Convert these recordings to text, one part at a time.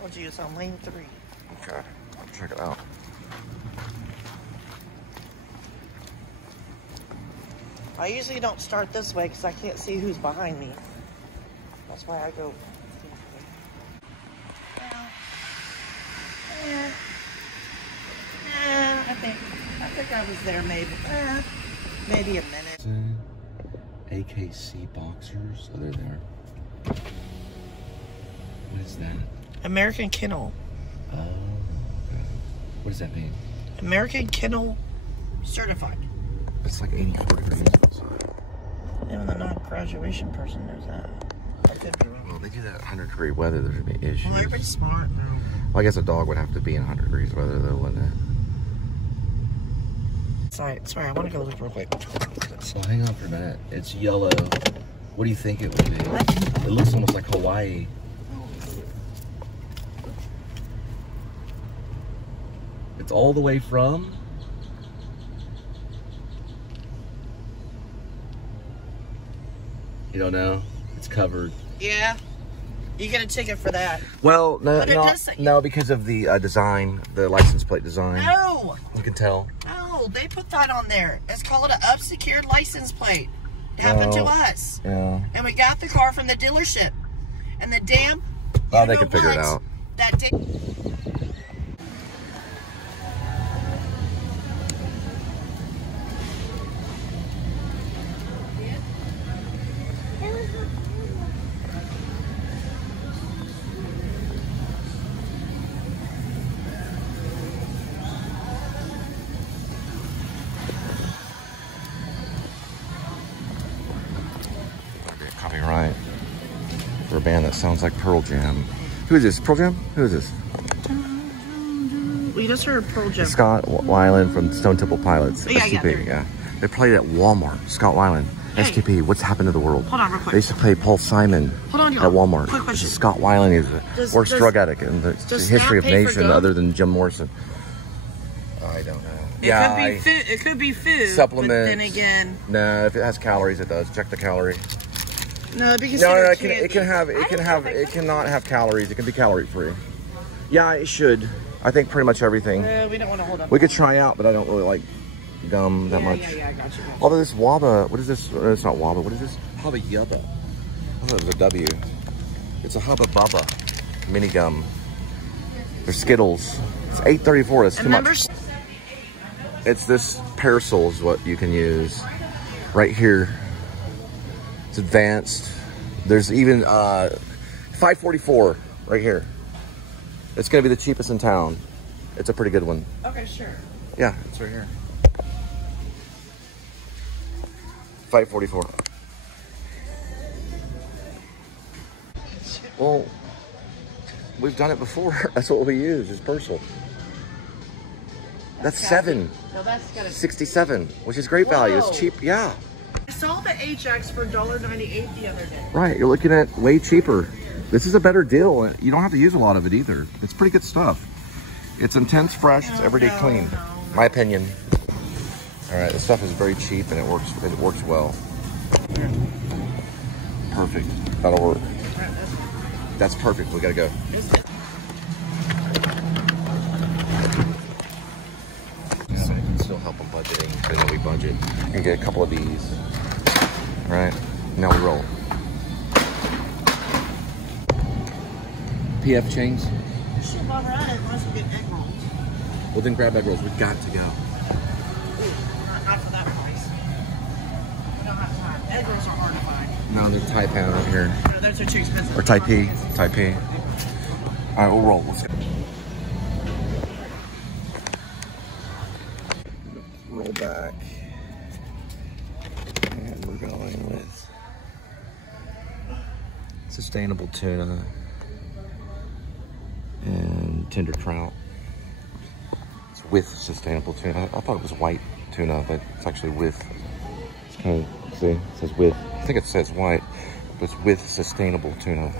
told you it's on lane 3. Okay, I'll check it out. I usually don't start this way because I can't see who's behind me. That's why I go. I think I was there maybe a minute. A.D.W.C boxers. Oh, they're there. What is that? American Kennel. Oh, okay. What does that mean? American Kennel Certified. It's like 84 degrees outside. Even the non-graduation person knows that. I could be wrong. Well, they do that 100-degree weather. There's gonna be issues. Well, everybody's smart now. Well, I guess a dog would have to be in 100 degrees weather, though, wouldn't it? Sorry, I want to go look real quick. So hang on for a minute. It's yellow. What do you think it would be? It looks almost like Hawaii. It's all the way from? You don't know? It's covered. Yeah. You get a ticket for that. Well, no, because of the design, the license plate design. No. You can tell. No, they put that on there. It's called an up-secured license plate. It happened to us. Yeah. And we got the car from the dealership. And the damn... Oh, they could figure it out. That day... Copyright for a band that sounds like Pearl Jam. Who is this? Pearl Jam? Who is this? We just heard Pearl Jam. Scott Weiland from Stone Temple Pilots. Yeah, STP, yeah. They played at Walmart. Scott Weiland. Hey. STP. What's happened to the world? Hold on real quick. They used to play Paul Simon at Walmart. Quick question. Scott Weiland is the worst drug addict in the history of nation other than Jim Morrison. I don't know. It could be food. Supplements. But then again. No, if it has calories, it does. Check the calorie. No, because no, it cannot have calories. It can be calorie free. Yeah, it should. I think pretty much everything. We don't want to hold up. We could try out, but I don't really like gum that much. Yeah, I got you. Although this Waba, what is this? It's not Waba. What is this? Hubba Yubba. I thought it was a W. It's a Hubba Bubba mini gum. They're Skittles. It's $8.34. That's too much. It's this parasol is what you can use right here. It's advanced. There's even $5.44 right here. It's gonna be the cheapest in town. It's a pretty good one. Okay, sure. Yeah, it's right here. $5.44. Well, we've done it before. That's what we use, is Purcell. That's $7. No, that's got $67, which is great value. It's cheap, yeah. I saw the HX for $1.98 the other day. Right, you're looking at way cheaper. This is a better deal. You don't have to use a lot of it either. It's pretty good stuff. It's intense, fresh, it's everyday clean. My opinion. All right, this stuff is very cheap and it works well. Perfect. That'll work. That's perfect. We gotta go. So I can still help them budgeting. They know we budget. You can get a couple of these. All right, now we roll. PF chains. Shit, while we're at it, why don't we get egg rolls? Well, then grab egg rolls. We've got to go. Ooh, not for that price. We don't have time. Egg rolls are hard to find. No, they're Taipan out here. No, those are too expensive. Or Taipei. Taipei. All right, we'll roll. Let's go. Roll back. And we're going with sustainable tuna and tender trout. It's with sustainable tuna. I thought it was white tuna, but it's actually with. It's kind of, see, it says with. I think it says white, but it's with sustainable tuna.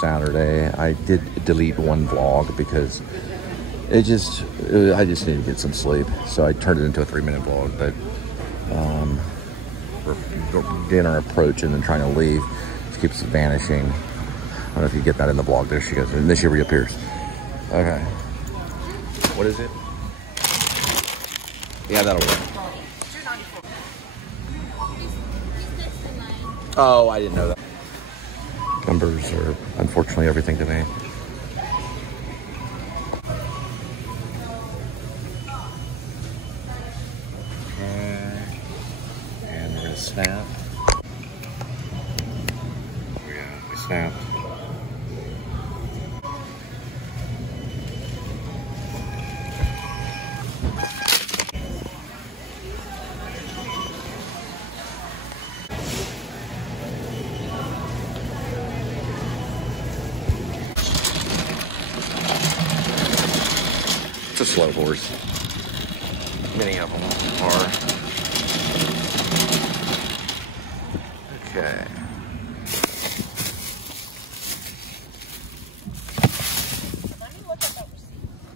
Saturday. I did delete one vlog because I just needed to get some sleep. So I turned it into a 3-minute vlog, but we're getting our approach and then trying to leave. She keeps vanishing. I don't know if you get that in the vlog. There she goes, and then she reappears. Okay. What is it? Yeah, that'll work. Oh, I didn't know that. Numbers are unfortunately everything to me. Okay. And we're gonna snap. Oh yeah, we snapped. It's a slow horse. Many of them are. Okay.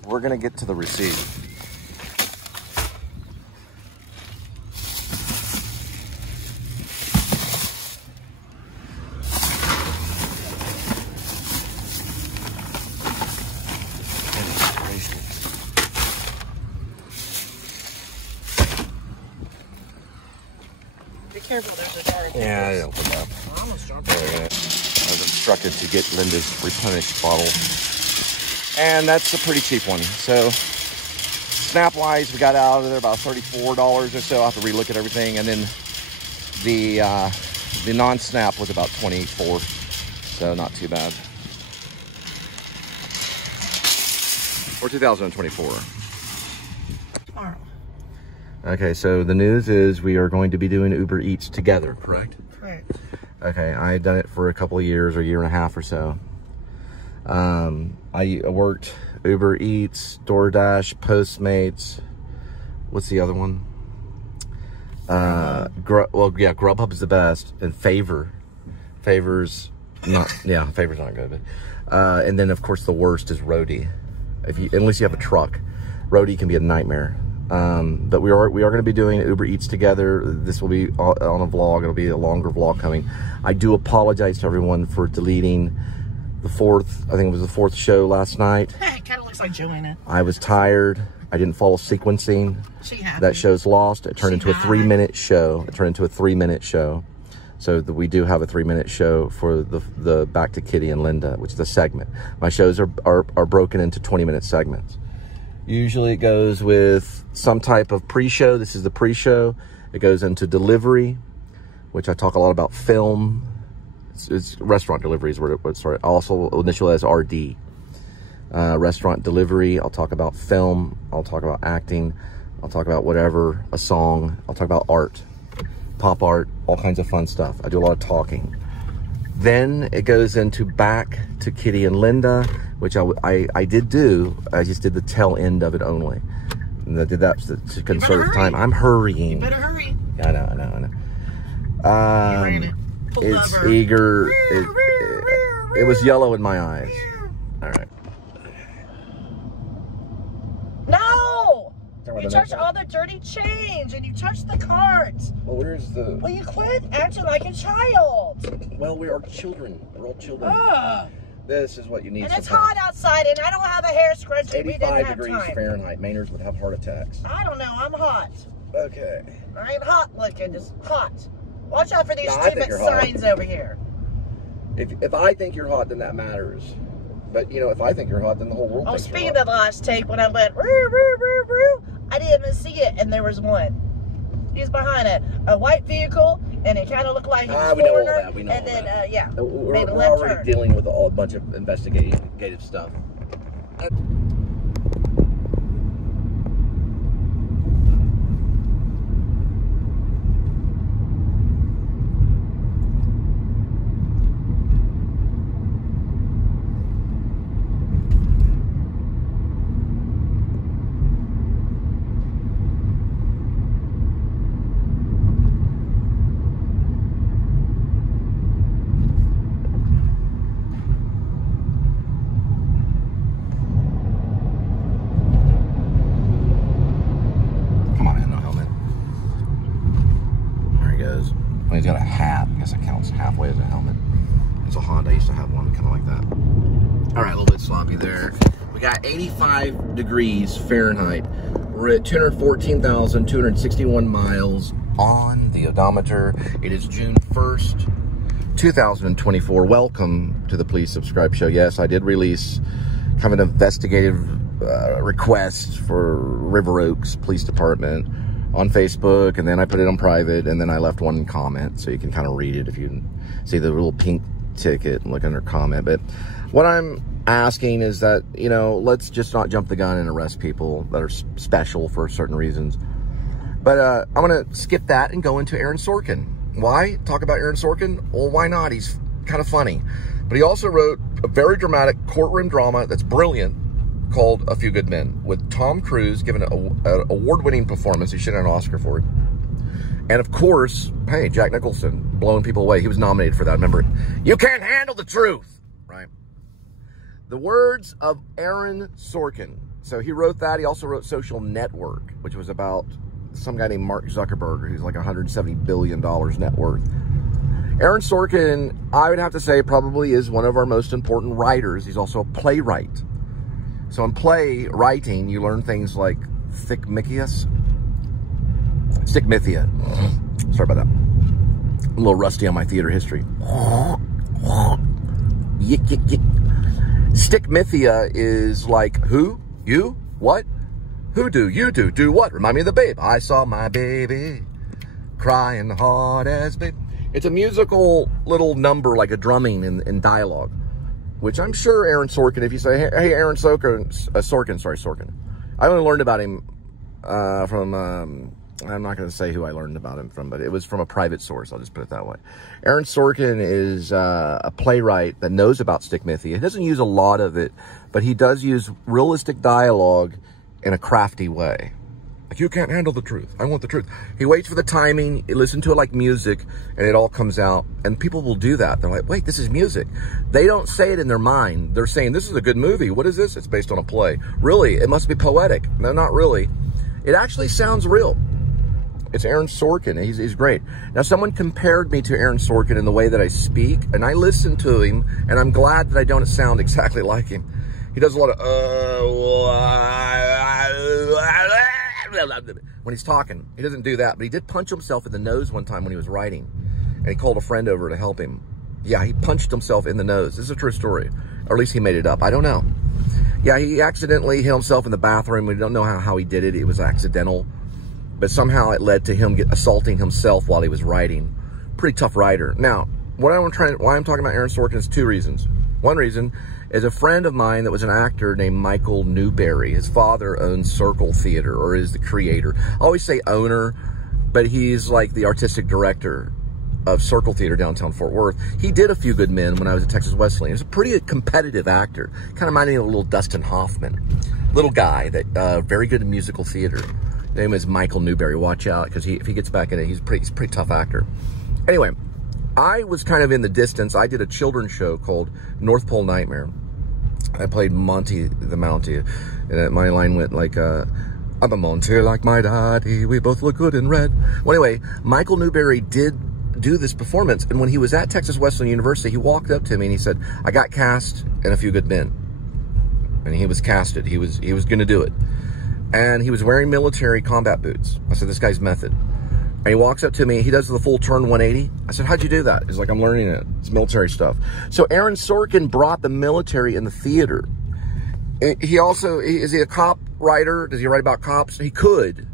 We're gonna get to the receipt. Careful, there's a jar. Yeah, I opened up. I almost dropped I was instructed to get Linda's replenished bottle. And that's a pretty cheap one. So, snap-wise, we got out of there about $34 or so. I'll have to relook at everything. And then the non-snap was about $24. So, not too bad. For 2024. Tomorrow. Okay, so the news is we are going to be doing Uber Eats together, correct? Correct. Okay, I had done it for a couple of years, or a year and a half or so. I worked Uber Eats, DoorDash, Postmates. What's the other one? Grubhub is the best, and Favor's not. Yeah, Favor's not good. And then of course the worst is Roadie. Unless you have a truck, Roadie can be a nightmare. But we are going to be doing Uber Eats together. This will be on a vlog. It'll be a longer vlog coming. I do apologize to everyone for deleting the fourth. I think it was the fourth show last night. It kind of looks like Joanna. I was tired. I didn't follow sequencing. That show's lost. It turned into a 3-minute show. So we do have a 3-minute show for the Back to Kitty and Linda, which is a segment. My shows are broken into 20-minute segments. Usually it goes with some type of pre-show. This is the pre-show. It goes into delivery, which I talk a lot about film. It's restaurant deliveries. Sorry, also initial as RD. Restaurant delivery. I'll talk about film. I'll talk about acting. I'll talk about whatever, a song. I'll talk about art, pop art, all kinds of fun stuff. I do a lot of talking. Then it goes into Back to Kitty and Linda, which I did do. I just did the tail end of it only. And I did that to conserve time. I'm hurrying. You better hurry. Yeah, I know. It's over. eager. It was yellow in my eyes. All right. No! You touched all the dirty change and you touched the carts. Well, where's the... Well, you quit acting like a child. Well, we are children. We're all children. This is what you need. And it's hot outside and I don't have a hair scrunchie. 85 degrees Fahrenheit. Mainers would have heart attacks. I don't know. I'm hot. Okay. I ain't hot looking. Just hot. Watch out for these stupid signs over here. If I think you're hot, then that matters. But, you know, if I think you're hot, then the whole world thinks you're hot. Speaking of the last take, when I went, roo, roo, roo, roo, I didn't even see it, and there was one. He was behind a white vehicle, and it kind of looked like he was we know all that. We know and all then, that. yeah, we're made a left already turn. dealing with a bunch of investigative stuff. counts halfway as a helmet. It's a Honda. I used to have one kind of like that. All right, a little bit sloppy there. We got 85 degrees Fahrenheit. We're at 214,261 miles on the odometer. It is June 1st, 2024. Welcome to the Please Subscribe show. Yes, I did release kind of an investigative request for River Oaks Police Department on Facebook, and then I put it on private, and then I left one comment so you can kind of read it if you see the little pink ticket and look under comment. But what I'm asking is that, you know, let's just not jump the gun and arrest people that are special for certain reasons. But I'm going to skip that and go into Aaron Sorkin. Why talk about Aaron Sorkin? Well, why not? He's kind of funny. But he also wrote a very dramatic courtroom drama that's brilliant called A Few Good Men, with Tom Cruise giving an award-winning performance. He should have an Oscar for it. And of course, hey, Jack Nicholson blowing people away. He was nominated for that. Remember, you can't handle the truth, right? The words of Aaron Sorkin. So he wrote that. He also wrote Social Network, which was about some guy named Mark Zuckerberg, who's like $170 billion net worth. Aaron Sorkin, I would have to say, probably is one of our most important writers. He's also a playwright. So in playwriting, you learn things like Stickmithia. Sorry about that. I'm a little rusty on my theater history. Stickmithia is like who, you, what, who do, you do what? Remind me of the Babe. I saw my baby crying hard as babe. It's a musical little number, like a drumming in dialogue, which I'm sure Aaron Sorkin, if you say, hey, Aaron Sorkin. I only learned about him from, I'm not going to say who I learned about him from, but it was from a private source. I'll just put it that way. Aaron Sorkin is a playwright that knows about Stickmithia. He doesn't use a lot of it, but he does use realistic dialogue in a crafty way. Like, you can't handle the truth. I want the truth. He waits for the timing. He listens to it like music, and it all comes out. And people will do that. They're like, wait, this is music. They don't say it in their mind. They're saying, this is a good movie. What is this? It's based on a play. Really? It must be poetic. No, not really. It actually sounds real. It's Aaron Sorkin. He's great. Now, someone compared me to Aaron Sorkin in the way that I speak, and I listen to him, and I'm glad that I don't sound exactly like him. He does a lot of, when he's talking. He doesn't do that, but he did punch himself in the nose one time when he was writing, and he called a friend over to help him. Yeah, he punched himself in the nose. This is a true story, or at least he made it up. I don't know. Yeah, he accidentally hit himself in the bathroom. We don't know how he did it. It was accidental, but somehow it led to him assaulting himself while he was writing. Pretty tough writer. Now, why I'm talking about Aaron Sorkin is two reasons. One reason is a friend of mine that was an actor named Michael Newberry. His father owns Circle Theater, or is the creator. I always say owner, but he's like the artistic director of Circle Theater downtown Fort Worth. He did A Few Good Men when I was at Texas Wesleyan. He's a pretty competitive actor. Kind of reminding me of a little Dustin Hoffman. Little guy that very good in musical theater. His name is Michael Newberry. Watch out, because if he gets back in it, he's a pretty tough actor. Anyway, I was kind of in the distance. I did a children's show called North Pole Nightmare. I played Monty the Mountie, and my line went like, I'm a Monty like my daddy, we both look good in red. Well, anyway, Michael Newberry did do this performance, and when he was at Texas Wesleyan University, he walked up to me and he said, I got cast in A Few Good Men. And he was casted. He was going to do it. And he was wearing military combat boots. I said, this guy's method. And he walks up to me, he does the full turn 180. I said, how'd you do that? He's like, I'm learning it. It's military stuff. So Aaron Sorkin brought the military in the theater. He also, is he a cop writer? Does he write about cops? He could.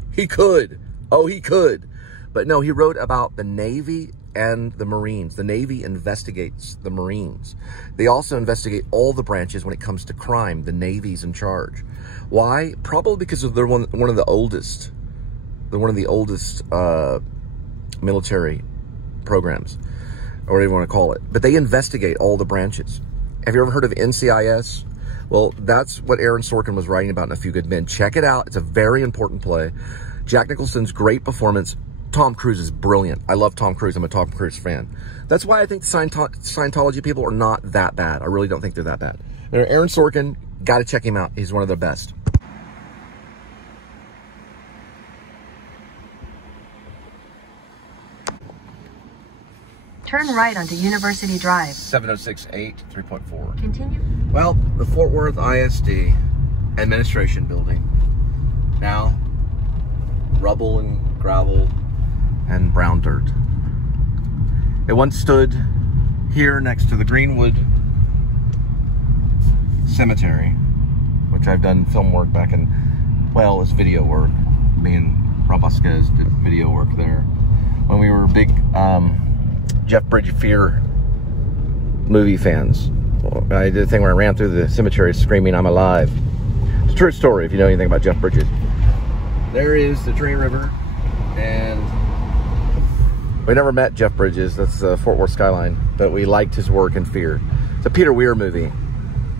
Oh, he could. But no, he wrote about the Navy and the Marines. The Navy investigates the Marines. They also investigate all the branches when it comes to crime. The Navy's in charge. Why? Probably because they're one of the oldest. They're one of the oldest military programs, or whatever you want to call it. But they investigate all the branches. Have you ever heard of NCIS? Well, that's what Aaron Sorkin was writing about in A Few Good Men. Check it out. It's a very important play. Jack Nicholson's great performance. Tom Cruise is brilliant. I love Tom Cruise. I'm a Tom Cruise fan. That's why I think the Scientology people are not that bad. I really don't think they're that bad. Aaron Sorkin, got to check him out. He's one of the best. Turn right onto University Drive. 706-8, 3.4. Continue. Well, the Fort Worth ISD Administration Building. Now, rubble and gravel and brown dirt. It once stood here next to the Greenwood Cemetery, which I've done film work back in, well, it was video work. Me and Rob Vasquez did video work there. When we were big Jeff Bridges Fear movie fans. I did a thing where I ran through the cemetery screaming, "I'm alive." It's a true story if you know anything about Jeff Bridges. There is the Tree River, and we never met Jeff Bridges. That's the Fort Worth skyline, but we liked his work in Fear. It's a Peter Weir movie.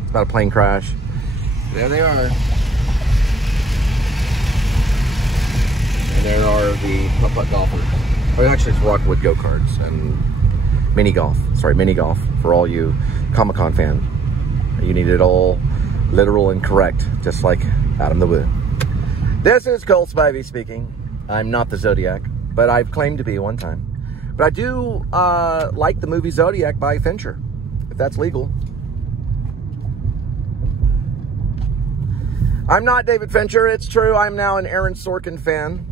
It's about a plane crash. There they are. And there are the putt-putt golfers. Oh, actually, it's Rockwood go-karts and mini golf. Sorry, mini golf for all you Comic-Con fans. You need it all literal and correct, just like Adam the Woo. This is Cole Spivey speaking. I'm not the Zodiac, but I've claimed to be one time. But I do like the movie Zodiac by Fincher, if that's legal. I'm not David Fincher, it's true. I'm now an Aaron Sorkin fan.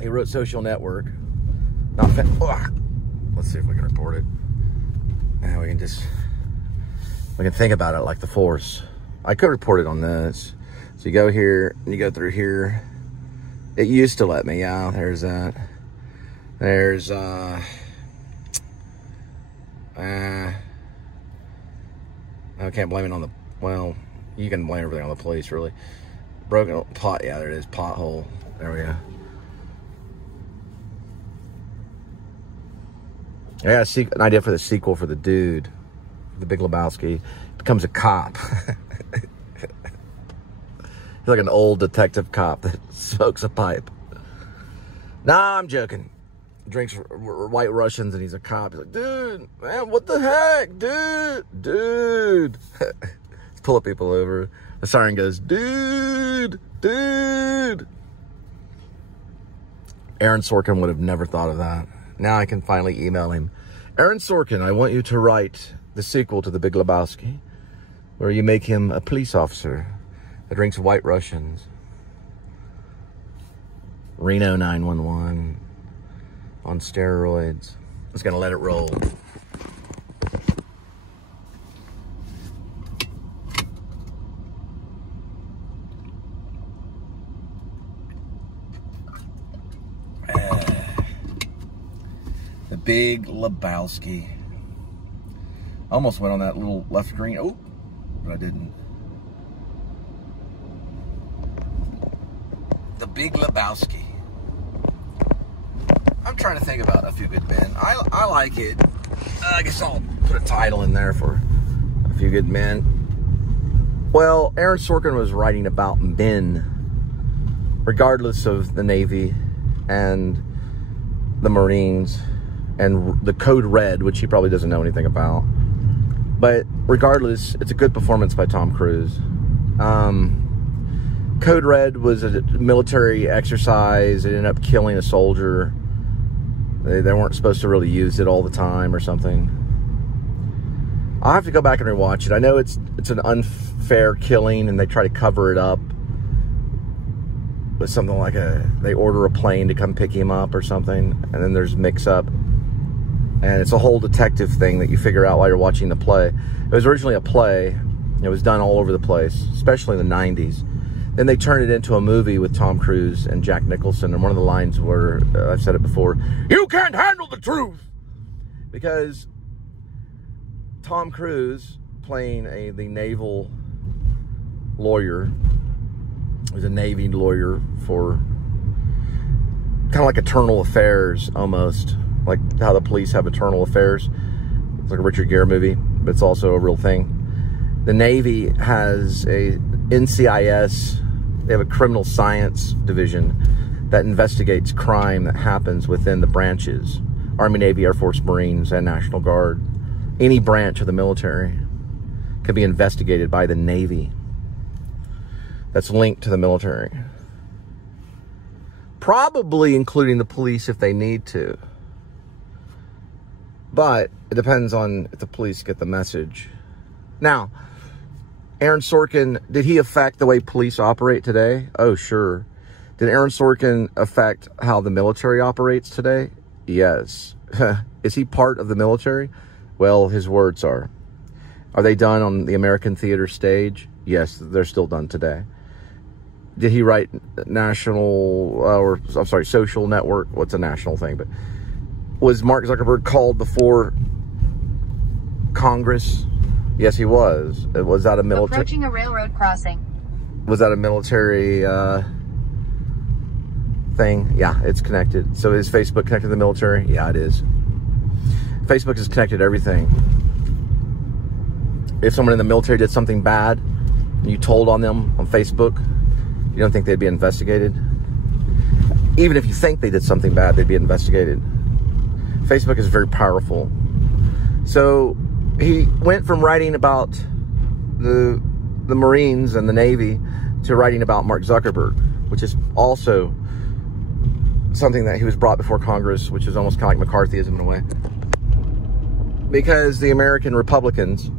He wrote Social Network. Not Let's see if we can report it. And we can think about it like the Force. I could report it on this. So you go here, and you go through here. It used to let me, yeah, there's that. There's, I can't blame it on the, well, you can blame everything on the police, really. Broken pot, yeah, there it is, pothole. There we go. I got an idea for the sequel for the dude, the Big Lebowski. Becomes a cop. He's like an old detective cop that smokes a pipe. Nah, I'm joking. Drinks White Russians and he's a cop. He's like, dude, man, what the heck, dude. Let's pull up people over. The siren goes, dude. Aaron Sorkin would have never thought of that. Now I can finally email him. Aaron Sorkin, I want you to write the sequel to The Big Lebowski, where you make him a police officer that drinks White Russians. Reno 911 on steroids. I'm just gonna let it roll. The Big Lebowski. Almost went on that little left screen. Oh, but I didn't. The Big Lebowski. I'm trying to think about A Few Good Men. I like it. I guess I'll put a title in there for A Few Good Men. Well, Aaron Sorkin was writing about men, regardless of the Navy and the Marines and the Code Red, which he probably doesn't know anything about. But regardless, it's a good performance by Tom Cruise. Code Red was a military exercise. It ended up killing a soldier. They weren't supposed to really use it all the time or something. I'll have to go back and rewatch it. I know it's an unfair killing and they try to cover it up with something like they order a plane to come pick him up or something, and then there's mix up. And it's a whole detective thing that you figure out while you're watching the play. It was originally a play. It was done all over the place, especially in the 90s. Then they turned it into a movie with Tom Cruise and Jack Nicholson. And one of the lines were, I've said it before, "You can't handle the truth." Because Tom Cruise, playing the naval lawyer, was a Navy lawyer for kind of like eternal affairs almost. Like how the police have eternal affairs. It's like a Richard Gere movie, but it's also a real thing. The Navy has a NCIS. They have a criminal science division that investigates crime that happens within the branches. Army, Navy, Air Force, Marines, and National Guard. Any branch of the military can be investigated by the Navy that's linked to the military. Probably including the police if they need to. But it depends on if the police get the message. Now, Aaron Sorkin, did he affect the way police operate today? Oh, sure. Did Aaron Sorkin affect how the military operates today? Yes. Is he part of the military? Well, his words are. Are they done on the American theater stage? Yes, they're still done today. Did he write social network? What's a national thing? But was Mark Zuckerberg called before Congress? Yes, he was. Was that a military? Approaching a railroad crossing. Was that a military thing? Yeah, it's connected. So is Facebook connected to the military? Yeah, it is. Facebook is connected to everything. If someone in the military did something bad and you told on them on Facebook, you don't think they'd be investigated? Even if you think they did something bad, they'd be investigated. Facebook is very powerful. So he went from writing about the Marines and the Navy to writing about Mark Zuckerberg, which is also something that he was brought before Congress, which is almost kind of like McCarthyism in a way. Because the American Republicans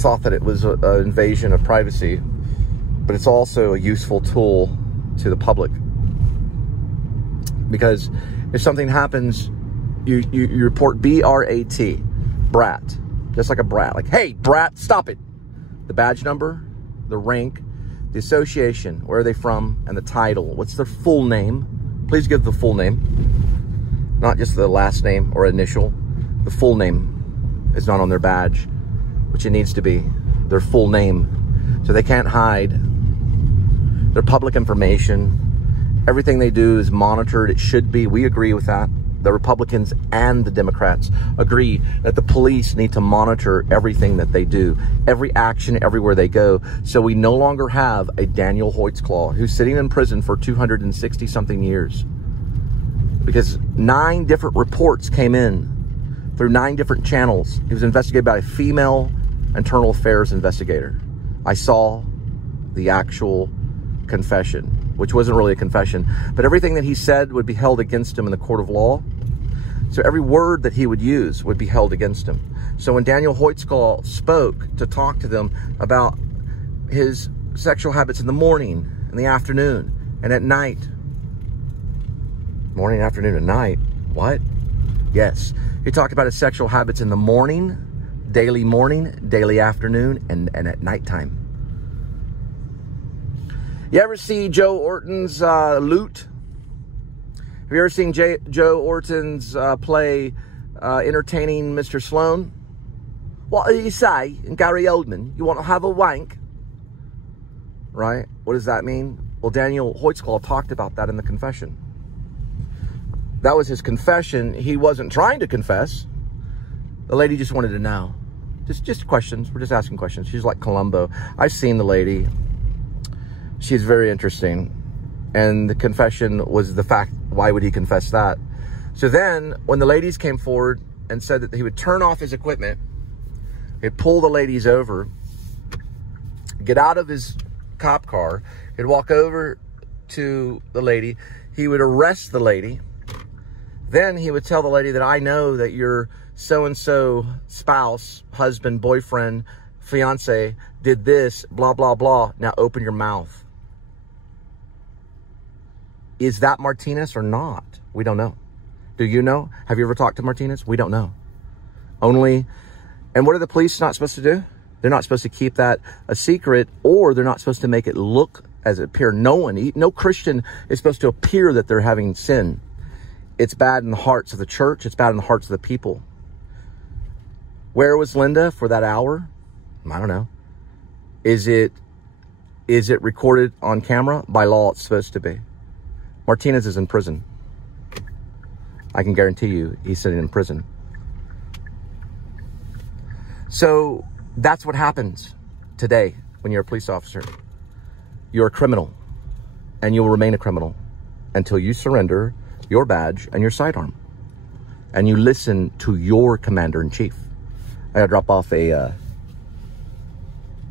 thought that it was an invasion of privacy, but it's also a useful tool to the public. Because if something happens, you report B-R-A-T, brat, just like a brat. Like, hey, brat, stop it. The badge number, the rank, the association, where are they from, and the title. What's their full name? Please give the full name, not just the last name or initial. The full name is not on their badge, which it needs to be. Their full name, so they can't hide. Their public information, everything they do is monitored. It should be. We agree with that. The Republicans and the Democrats agree that the police need to monitor everything that they do, every action, everywhere they go. So we no longer have a Daniel Hoytsclaw who's sitting in prison for 260 something years. Because 9 different reports came in through 9 different channels. He was investigated by a female internal affairs investigator. I saw the actual confession, which wasn't really a confession, but everything that he said would be held against him in the court of law. So every word that he would use would be held against him. So when Daniel Hoytsclaw spoke to talk to them about his sexual habits in the morning, in the afternoon, and at night. Morning, afternoon, and night. What? Yes. He talked about his sexual habits in the morning, daily afternoon, and at nighttime. You ever see Joe Orton's Loot? Have you ever seen Joe Orton's play Entertaining Mr. Sloan? What do you say, Gary Oldman? You want to have a wank? Right? What does that mean? Well, Daniel Hoytsclaw talked about that in the confession. That was his confession. He wasn't trying to confess. The lady just wanted to know. Just questions. We're just asking questions. She's like Columbo. I've seen the lady. She's very interesting. And the confession was the fact, why would he confess that? So then, when the ladies came forward and said that he would turn off his equipment, he'd pull the ladies over, get out of his cop car, he'd walk over to the lady, he would arrest the lady, then he would tell the lady that I know that your so-and-so spouse, husband, boyfriend, fiance did this, blah, blah, blah. Now open your mouth. Is that Martinez or not? We don't know. Do you know? Have you ever talked to Martinez? We don't know. Only, and what are the police not supposed to do? They're not supposed to keep that a secret, or they're not supposed to make it look as it appear. No Christian is supposed to appear that they're having sin. It's bad in the hearts of the church. It's bad in the hearts of the people. Where was Linda for that hour? I don't know. Is it recorded on camera? By law, it's supposed to be. Martinez is in prison. I can guarantee you he's sitting in prison. So that's what happens today when you're a police officer. You're a criminal, and you will remain a criminal until you surrender your badge and your sidearm, and you listen to your commander-in-chief. I gotta drop off a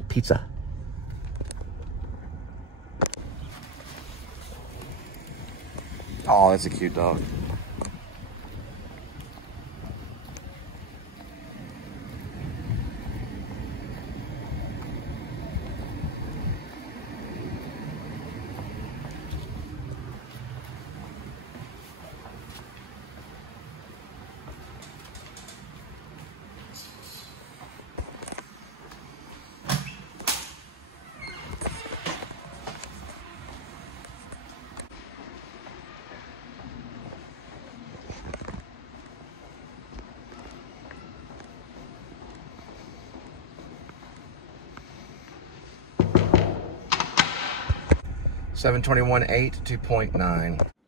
pizza. Oh, that's a cute dog. 721.8 2.9.